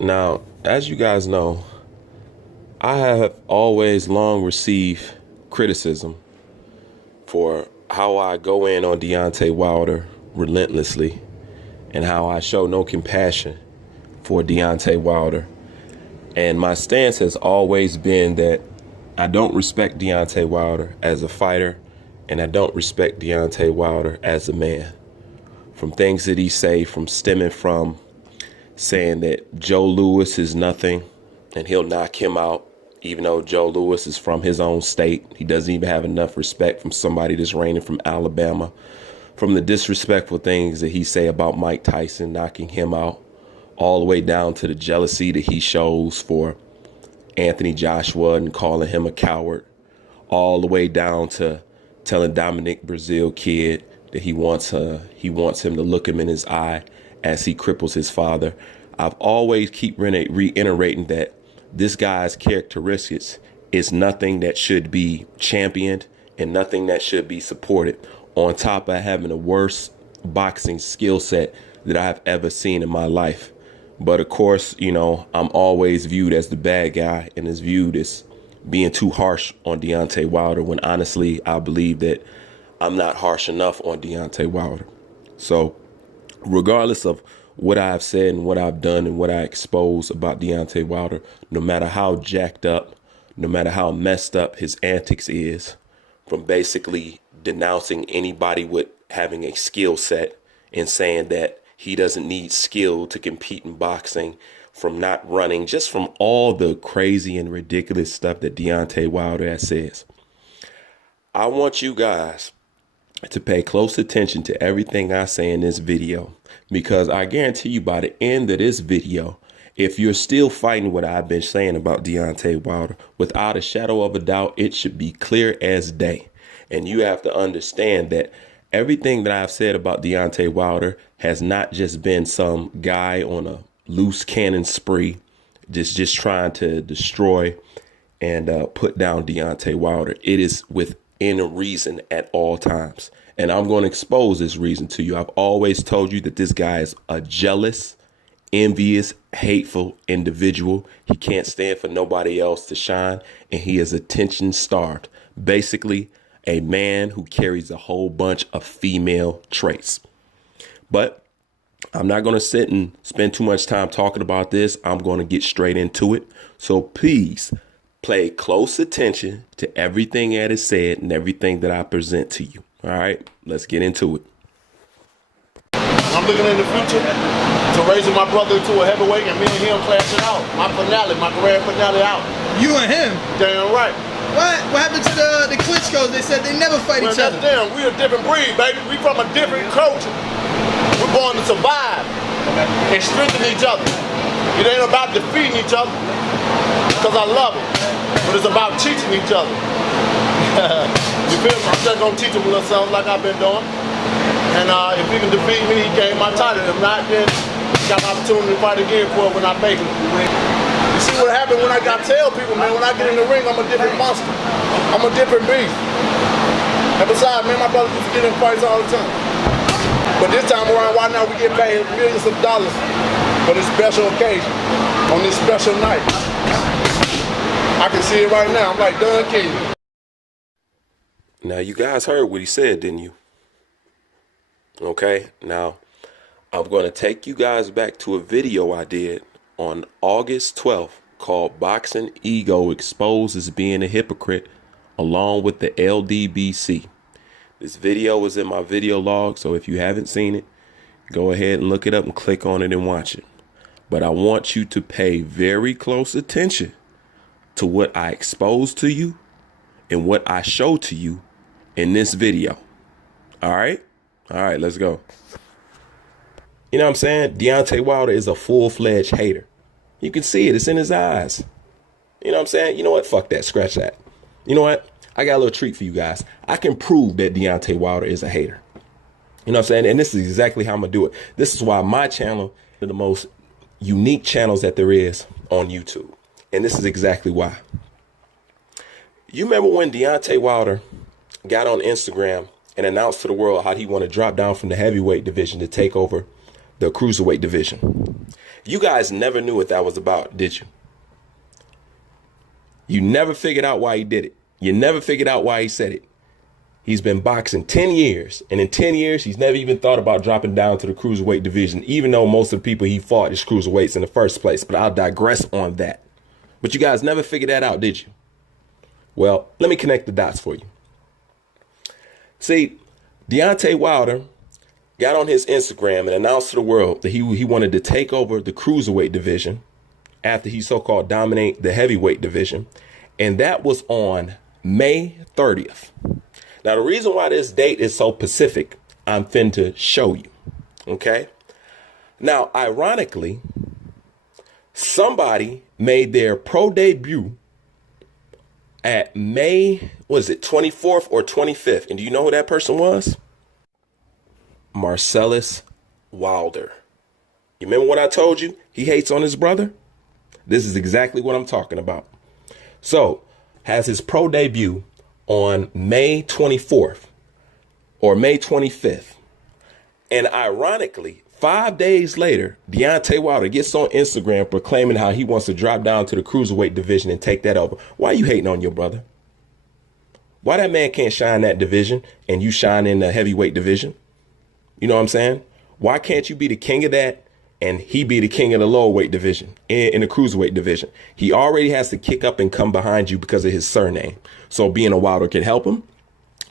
Now, as you guys know, I have always long received criticism for how I go in on Deontay Wilder relentlessly and how I show no compassion for Deontay Wilder. And my stance has always been that I don't respect Deontay Wilder as a fighter, and I don't respect Deontay Wilder as a man. From things that he say, from stemming from saying that Joe Louis is nothing and he'll knock him out, even though Joe Louis is from his own state. He doesn't even have enough respect from somebody that's reigning from Alabama. From the disrespectful things that he say about Mike Tyson, knocking him out, all the way down to the jealousy that he shows for Anthony Joshua and calling him a coward, all the way down to telling Dominic Brazil kid that he wants him to look him in his eye as he cripples his father. I've always keep reiterating that this guy's characteristics is nothing that should be championed and nothing that should be supported, on top of having the worst boxing skill set that I've ever seen in my life. But of course, you know, I'm always viewed as the bad guy and is viewed as being too harsh on Deontay Wilder, when honestly, I believe that I'm not harsh enough on Deontay Wilder. So regardless of what I've said and what I've done and what I expose about Deontay Wilder, no matter how jacked up, no matter how messed up his antics is, from basically denouncing anybody with having a skill set and saying that he doesn't need skill to compete in boxing, from not running, just from all the crazy and ridiculous stuff that Deontay Wilder has says. I want you guys to pay close attention to everything I say in this video, because I guarantee you by the end of this video, if you're still fighting what I've been saying about Deontay Wilder, without a shadow of a doubt, it should be clear as day. And you have to understand that everything that I've said about Deontay Wilder has not just been some guy on a loose cannon spree, just trying to destroy and put down Deontay Wilder. It is within a reason at all times. And I'm going to expose this reason to you. I've always told you that this guy is a jealous, envious, hateful individual. He can't stand for nobody else to shine, and he is attention starved. Basically, a man who carries a whole bunch of female traits. But I'm not going to sit and spend too much time talking about this. I'm going to get straight into it. So please pay close attention to everything that is said and everything that I present to you. All right, let's get into it. I'm looking in the future to raising my brother to a heavyweight and me and him clashing out. My career finale out. You and him? Damn right. What happened to the Klitschko's? They said they never fight each other. Damn, we a different breed, baby. We from a different culture. We're born to survive and strengthen each other. It ain't about defeating each other, because I love it, but it's about teaching each other. You feel me? I'm just gonna teach him a little something like I've been doing. And if he can defeat me, he gained my title. If not, then got an opportunity to fight again for it when I make it. You see what happened when I got tell people, man, when I get in the ring, I'm a different monster. I'm a different beast. And besides, man, my brothers used to get in fights all the time. But this time around, why not we get paid millions of dollars for this special occasion, on this special night? I can see it right now. I'm like Don King. Now, you guys heard what he said, didn't you? Okay, now I'm going to take you guys back to a video I did on August 12th called Boxing Ego Exposed as Being a Hypocrite, along with the LDBC. This video is in my video log, so if you haven't seen it, go ahead and look it up and click on it and watch it. But I want you to pay very close attention to what I expose to you and what I show to you in this video. All right? All right, let's go. You know what I'm saying? Deontay Wilder is a full-fledged hater. You can see it. It's in his eyes. You know what I'm saying? You know what? Fuck that. Scratch that. You know what? I got a little treat for you guys. I can prove that Deontay Wilder is a hater. You know what I'm saying? And this is exactly how I'm going to do it. This is why my channel is the most unique channels that there is on YouTube. And this is exactly why. You remember when Deontay Wilder got on Instagram and announced to the world how he wanted to drop down from the heavyweight division to take over the cruiserweight division? You guys never knew what that was about, did you? You never figured out why he did it. You never figured out why he said it. He's been boxing 10 years, and in 10 years, he's never even thought about dropping down to the cruiserweight division, even though most of the people he fought is cruiserweights in the first place. But I'll digress on that. But you guys never figured that out, did you? Well, let me connect the dots for you. See, Deontay Wilder got on his Instagram and announced to the world that he wanted to take over the cruiserweight division after he so-called dominate the heavyweight division. And that was on May 30th. Now, the reason why this date is so specific, I'm finna show you. Okay. Now, ironically, somebody made their pro debut at May, was it 24th or 25th? And do you know who that person was? Marcellus Wilder. You remember what I told you? He hates on his brother. This is exactly what I'm talking about. So, has his pro debut on May 24th or May 25th. And ironically, 5 days later, Deontay Wilder gets on Instagram proclaiming how he wants to drop down to the cruiserweight division and take that over. Why are you hating on your brother? Why that man can't shine that division and you shine in the heavyweight division? You know what I'm saying? Why can't you be the king of that and he be the king of the lower weight division in the cruiserweight division? He already has to kick up and come behind you because of his surname. So being a Wilder can help him.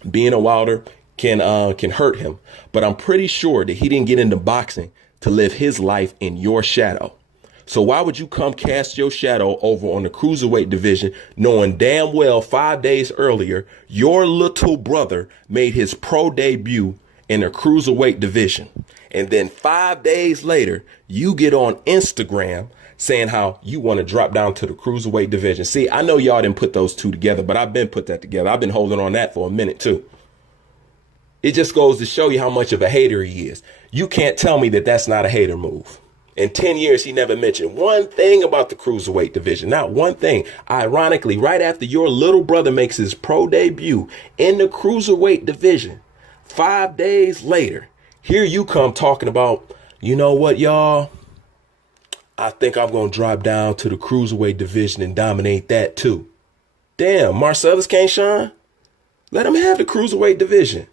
Being a Wilder can hurt him. But I'm pretty sure that he didn't get into boxing to live his life in your shadow. So why would you come cast your shadow over on the cruiserweight division, knowing damn well 5 days earlier, your little brother made his pro debut in the cruiserweight division. And then 5 days later, you get on Instagram saying how you want to drop down to the cruiserweight division. See, I know y'all didn't put those two together, but I've been put that together. I've been holding on that for a minute, too. It just goes to show you how much of a hater he is. You can't tell me that that's not a hater move. In 10 years, he never mentioned one thing about the cruiserweight division. Not one thing. Ironically, right after your little brother makes his pro debut in the cruiserweight division, 5 days later, here you come talking about, you know what, y'all? I think I'm going to drop down to the cruiserweight division and dominate that too. Damn, Marcellus can't shine? Let him have the cruiserweight division.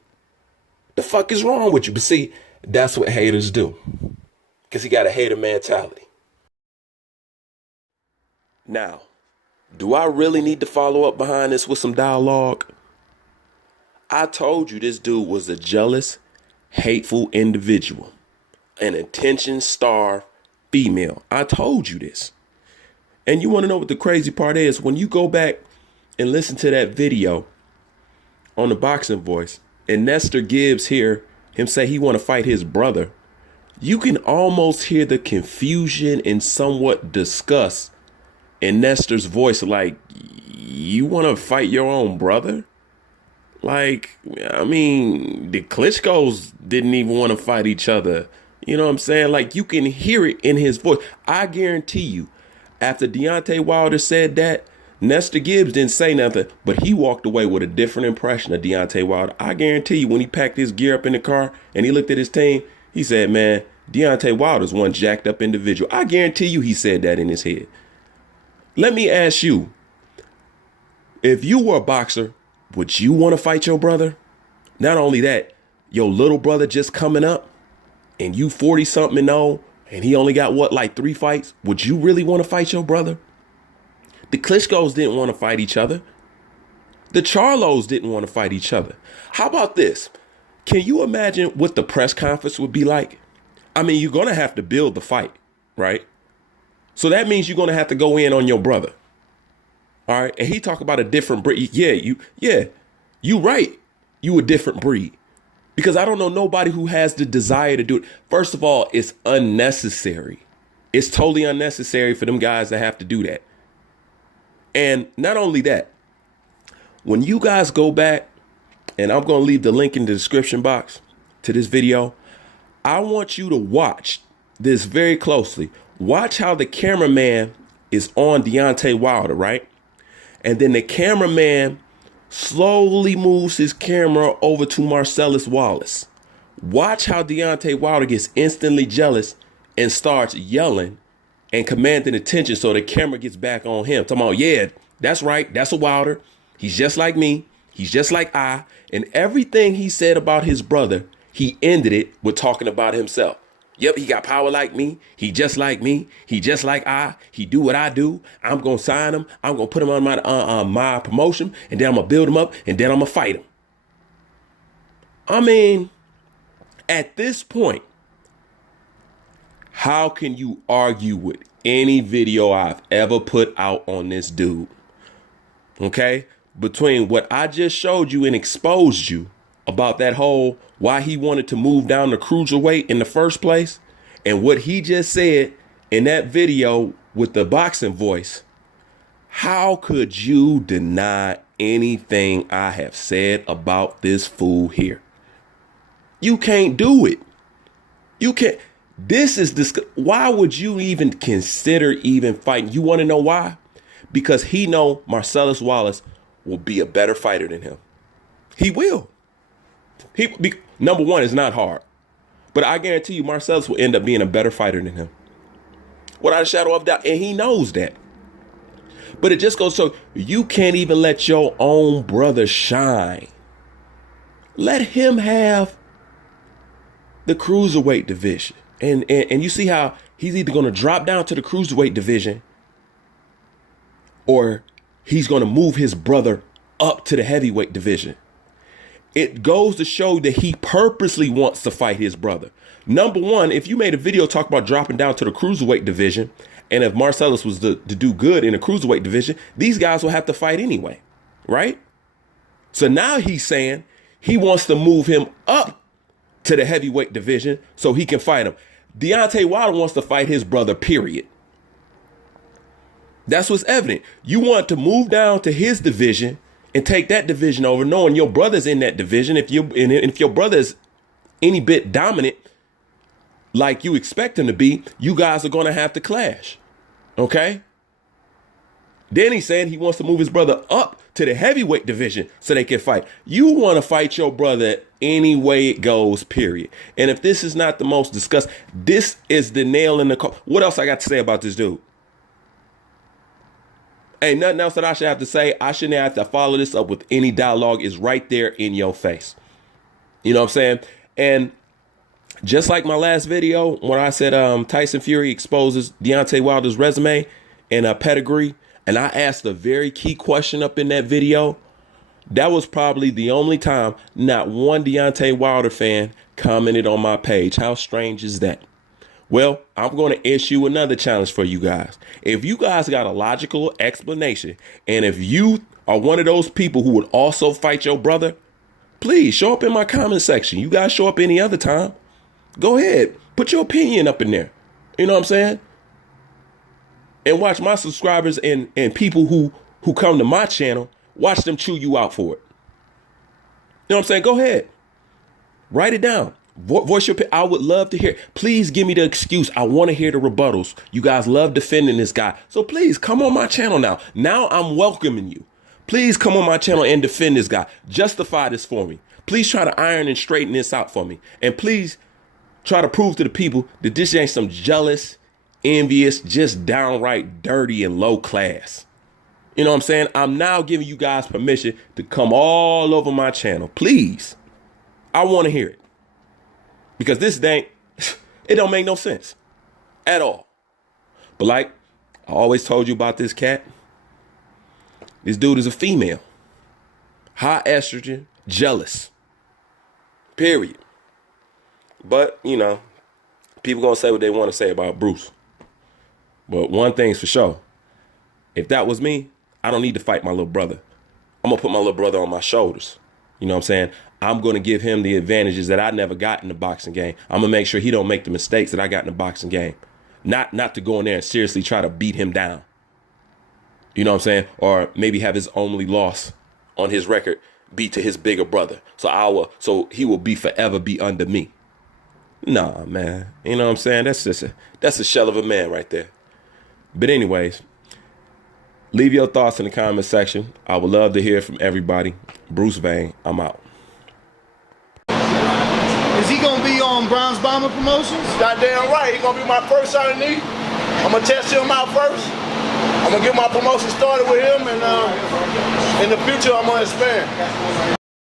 The fuck is wrong with you? But see, that's what haters do. Because he got a hater mentality. Now, do I really need to follow up behind this with some dialogue? I told you this dude was a jealous, hateful individual, an attention-starved female. I told you this. And you want to know what the crazy part is? When you go back and listen to that video on the Boxing Voice, and Nestor Gibbs hear him say he want to fight his brother, you can almost hear the confusion and somewhat disgust in Nestor's voice. Like, you want to fight your own brother? Like, I mean, the Klitschko's didn't even want to fight each other. You know what I'm saying? Like, you can hear it in his voice. I guarantee you, after Deontay Wilder said that, Nestor Gibbs didn't say nothing, but he walked away with a different impression of Deontay Wilder. I guarantee you, when he packed his gear up in the car and he looked at his team, he said, man, Deontay Wilder's one jacked up individual. I guarantee you he said that in his head. Let me ask you, if you were a boxer, would you want to fight your brother? Not only that, your little brother just coming up and you 40 something and old, and he only got what, like 3 fights? Would you really want to fight your brother? The Klitschko's didn't want to fight each other. The Charlos didn't want to fight each other. How about this? Can you imagine what the press conference would be like? I mean, you're going to have to build the fight, right? So that means you're going to have to go in on your brother. All right. And he talk about a different breed. You right. You a different breed. Because I don't know nobody who has the desire to do it. First of all, it's unnecessary. It's totally unnecessary for them guys to have to do that. And not only that, when you guys go back, and I'm going to leave the link in the description box to this video, I want you to watch this very closely. Watch how the cameraman is on Deontay Wilder, right? And then the cameraman slowly moves his camera over to Marcellus Wallace. Watch how Deontay Wilder gets instantly jealous and starts yelling and commanding attention so the camera gets back on him. Talking about, yeah, that's right. That's a Wilder. He's just like me. He's just like I. And everything he said about his brother, he ended it with talking about himself. Yep, he got power like me. He just like me. He just like I. He do what I do. I'm going to sign him. I'm going to put him on my promotion. And then I'm going to build him up. And then I'm going to fight him. I mean, at this point, how can you argue with any video I've ever put out on this dude? Okay? Between what I just showed you and exposed you about that whole why he wanted to move down to cruiserweight in the first place and what he just said in that video with the boxing voice, how could you deny anything I have said about this fool here? You can't do it. You can't. This is why would you even consider even fighting? You want to know why? Because he know Marcellus Wallace will be a better fighter than him. He will. Number one, it's not hard. But I guarantee you Marcellus will end up being a better fighter than him. Without a shadow of doubt. And he knows that. But it just goes so you can't even let your own brother shine. Let him have the cruiserweight division. And you see how he's either going to drop down to the cruiserweight division or he's going to move his brother up to the heavyweight division. It goes to show that he purposely wants to fight his brother. Number one, if you made a video talk about dropping down to the cruiserweight division, and if Marcellus was to do good in the cruiserweight division, these guys will have to fight anyway, right? So now he's saying he wants to move him up to the heavyweight division so he can fight him. Deontay Wilder wants to fight his brother, period. That's what's evident. You want to move down to his division and take that division over, knowing your brother's in that division. If your brother's any bit dominant, like you expect him to be, you guys are going to have to clash. Okay? Then he's saying he wants to move his brother up to the heavyweight division so they can fight. You want to fight your brother any way it goes, period. And if this is not the most discussed, this is the nail in the coffin. What else I got to say about this dude? Ain't nothing else that I should have to say. I shouldn't have to follow this up with any dialogue. It's right there in your face. You know what I'm saying? And just like my last video when I said Tyson Fury exposes Deontay Wilder's resume and pedigree, and I asked a very key question up in that video, that was probably the only time not one Deontay Wilder fan commented on my page. How strange is that? Well, I'm going to issue another challenge for you guys. If you guys got a logical explanation, and if you are one of those people who would also fight your brother, please show up in my comment section. You guys show up any other time. Go ahead. Put your opinion up in there. You know what I'm saying? And watch my subscribers and people who come to my channel, watch them chew you out for it. You know what I'm saying? Go ahead. Write it down. Voice your opinion. I would love to hear. Please give me the excuse. I want to hear the rebuttals. You guys love defending this guy. So please come on my channel now. Now I'm welcoming you. Please come on my channel and defend this guy. Justify this for me. Please try to iron and straighten this out for me. And please try to prove to the people that this ain't some jealous, envious, just downright dirty and low class. You know what I'm saying? I'm now giving you guys permission to come all over my channel. Please. I want to hear it. Because this thing, it don't make no sense at all. But like I always told you about this cat, this dude is a female. High estrogen, jealous. Period. But, you know, people going to say what they want to say about Bruce. But one thing's for sure. If that was me, I don't need to fight my little brother. I'm going to put my little brother on my shoulders. You know what I'm saying? I'm going to give him the advantages that I never got in the boxing game. I'm going to make sure he don't make the mistakes that I got in the boxing game. Not to go in there and seriously try to beat him down. You know what I'm saying? Or maybe have his only loss on his record be to his bigger brother. So he will forever be under me. Nah, man. You know what I'm saying? That's a shell of a man right there. But anyways, leave your thoughts in the comment section. I would love to hear from everybody. Bruce Vane, I'm out. Is he gonna be on Brown's Bomber Promotions? Goddamn right. He gonna be my first on the knee. I'm gonna test him out first. I'm gonna get my promotion started with him, and in the future, I'm gonna expand.